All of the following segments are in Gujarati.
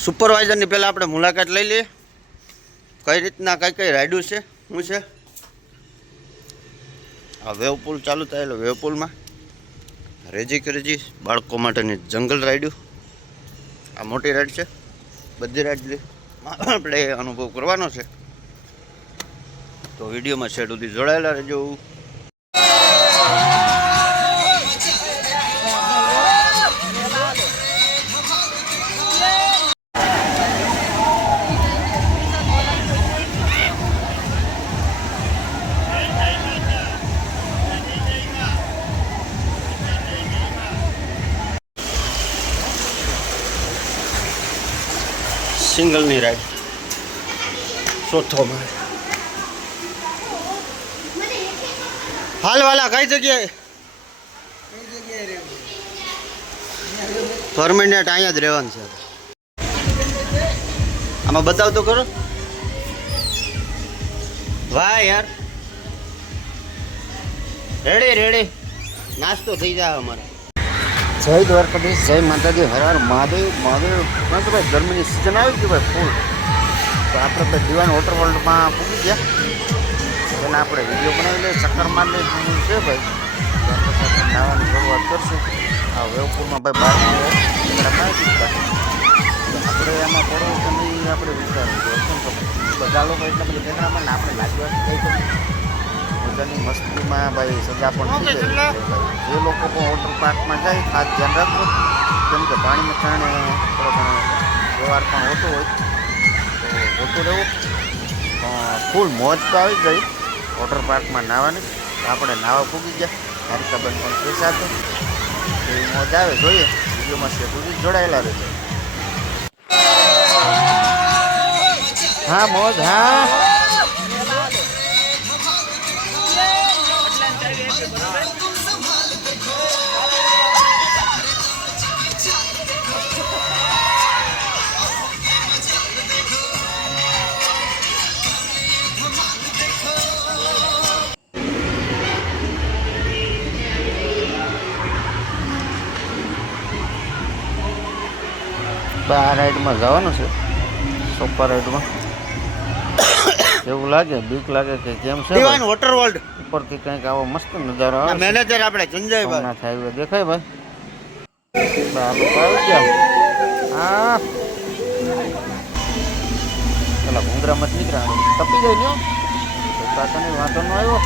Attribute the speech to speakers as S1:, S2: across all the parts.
S1: સુપરવાઇઝરની પહેલાં આપણે મુલાકાત લઈ લઈએ. કઈ રીતના કઈ કઈ રાઈડું છે, શું છે? આ વેવ પુલ ચાલુ થયેલો, વેવ પુલમાં. રેજી કરેજી બાળકો માટેની જંગલ રાઈડું આ મોટી રાઈડ છે, બધી રાઈડ આપણે અનુભવ કરવાનો છે. તો વિડીયોમાં છેડ સુધી જોડાયેલા રહેજો. સિંગલની રાઈડ. ચોથો માળ. હાલ વાલા, કઈ જગ્યાએ? પરમેનન્ટ અહીંયા જ રહેવાનું છે. આમાં બતાવ તો કરો વાહ યાર. રેડી રેડી નાસ્તો થઈ જાય અમારે. જય દ્વારકાધીશ, જય માતાજી, હર હર મહાદેવ મહાદેવ. તો ભાઈ ગરમીની સિઝન આવી ગઈ ભાઈ ફૂલ તો આપણે ભાઈ દિવાન વોટર વર્લ્ડમાં પૂગી ગયા. એના આપણે વીડિયો બનાવી લઈએ, ચક્કર મારી લઈએ છે ભાઈ. નાવાની શરૂઆત કરશું. આ વેવપુરમાં ભાઈ બહાર આપણે એમાં પડો કે નહીં આપણે વિચારવું બધા લોકો એટલા બધા આપણે લાગવા થઈ કરીએ બધાની મસ્તીમાં ભાઈ સજા પણ થઈ જાય જે લોકો પણ વોટર પાર્કમાં જાય ખાસ ધ્યાન રાખવું કેમ કે પાણીના કારણે થોડો ઘણો વ્યવહાર પણ હોતો હોય. તો ઓછું રહેવું. પણ ફૂલ મોજ તો આવી ગઈ. વોટર પાર્કમાં નાહવાની. આપણે નાહવા પૂગી ગયા. હારિકાબેન પણ પૈસા સાથે. એવી મોજ આવે જોઈએ. વિડીયોમાં છે સુધી જોડાયેલા રહેજો. હા મોજ હા. આ રાઈડમાં જવાનું છે. સોપા રાઈડમાં એવું લાગે બીક લાગે કે કેમ છે
S2: દિવાન વોટર વર્લ્ડ
S1: ઉપરથી કંઈક આવો મસ્ત નજારો આવે
S2: મેનેજર આપણે સંજયભાઈ
S1: ના થાય દેખાય ભાઈ? લોકો આવી ગયા. હા. પેલા ભૂંગરા મત નીકળ્યા. તપી જાય ને કાકાની વાંધો નો આવ્યો.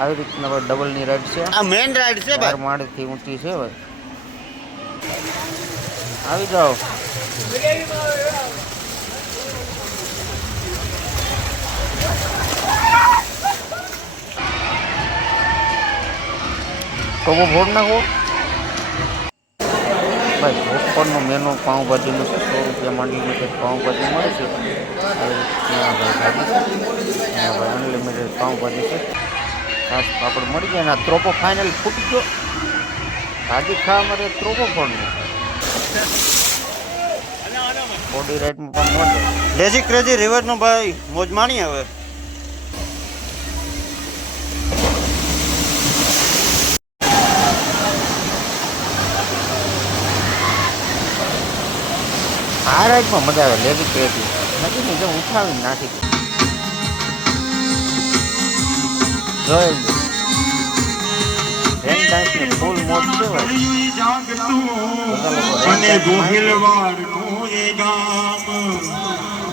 S1: આવી રીતના ડબલ ડબલની રાઈડ છે.
S2: આ મેઈન રાઈડ છે ભાઈ.
S1: માળથી ઊંચી છે ભાઈ. આવી જાઓ. કબો ફોડ નાખો ભાઈ પોપકોર્નનો મેનુ પાઉંભાજીનું છે, સો રૂપિયા માંડીને કંઈક પાઉંભાજી મળે છે. ભાઈ અનલિમિટેડ પાઉંભાજી છે. ખાસ પાપડ મળી જાય અને ત્રોપો ફાઇનલ ફૂટી ગયો. ભાજી ખાવા માટે ત્રોપો પણ બોડી રાઈટમાં પણ મળે.
S2: લેઝી ક્રેઝી રિવરનો ભાઈ, મોજ માણી હવે.
S1: આ રાઈડમાં મજા આવે લેડી ક્રેટી નથી ને જો ઉઠાવી નાખી. જોઈ રેન ડાન્સની ફૂલ મોજ છે?
S3: અને ગોહિલવારનું એ ગામ.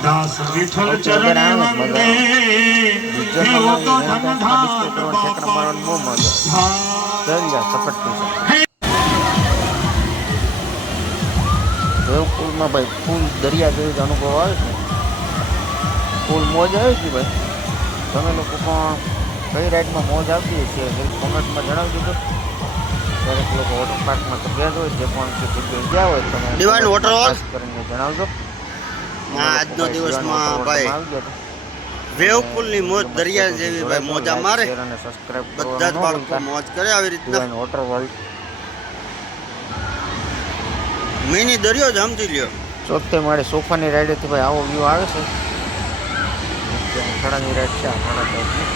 S3: દાસ વિઠ્ઠલ ચરણ વંદે એવો તો ધનધાન બાપા
S1: દેવપુરમાં ભાઈ ફૂલ દરિયા જેવી જ અનુભવ આવે છે. ફૂલ મોજ આવે છે ભાઈ. તમે લોકો પણ કઈ રાઈડમાં મોજ આવતી છે કોમેન્ટમાં જણાવી દીધો દરેક લોકો વોટર પાર્કમાં તો ગયા હોય જે પણ કે જગ્યાએ ગયા હોય તમે
S2: ડિવાઇન વોટર?
S1: ખાસ કરીને જણાવજો.
S2: આજનો દિવસમાં ભાઈ વેવપુલની મોજ દરિયા જેવી ભાઈ મોજા મારે. બધા જ બાળકો મોજ કરે આવી રીતના.
S1: વોટર વર્લ્ડ
S2: મિની દરિયો જ સમજી લ્યો.
S1: ચોથે માળે સોફાની રાઈડેથી ભાઈ, આવો વ્યૂ આવે છે. ખડાની રાઈડ છે ટાઈપની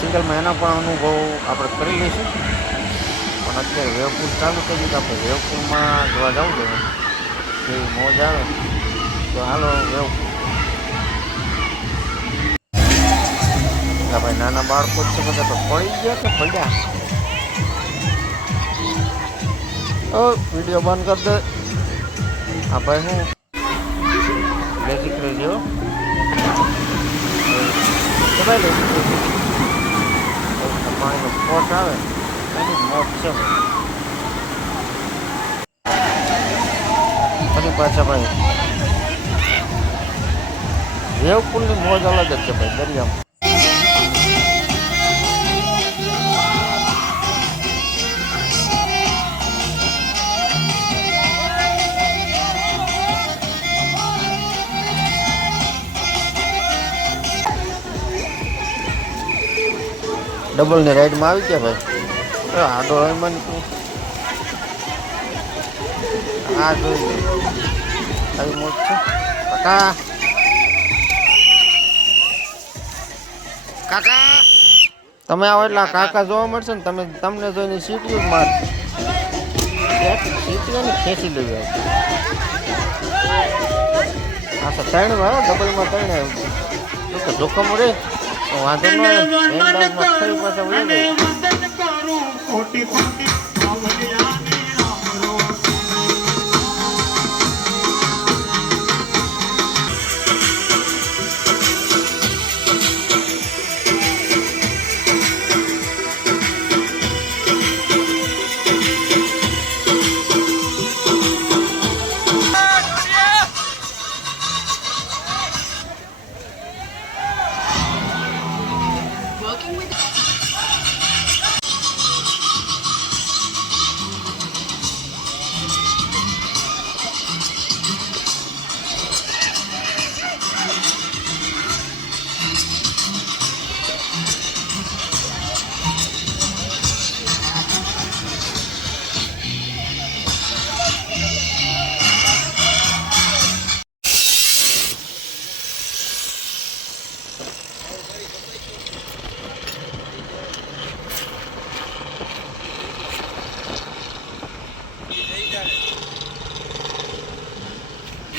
S1: સિંગલમાં એના પણ અનુભવ આપણે કરી લઈશું. પણ અત્યારે વેવપુલ ચાલુ થઈ ગયું તો આપણે વેવપુલમાં જોવા જવું જોઈએ જેવી મોજ આવે. તો હાલો વેવપુલ ભાઈ નાના બાળકો છે બધા તો પડી ગયા કે પડ્યા? ઓ વીડિયો બંધ કરી દે. આ ભાઈ, હું બેઝિક રેડિયો તો ભાઈ બેઝિક રેડિયો પાણીનો સ્પોટ આવે. એની મોટ છે ફરી પાછા દરિયામાં. ડબલની રાઈડમાં આવી ગયા ભાઈ. આડો નીકળું આ જોઈ. આવી મોટ છે. કાકા. કાકા. તમે આવો એટલે કાકા જોવા મળશે ને તમે તમને જોઈને સીટીઓ માર. સીટીઓને ખેંચી લેવી હા તો ત્રણ ડબલમાં ત્રણ જોખમ રે. વાંધો ન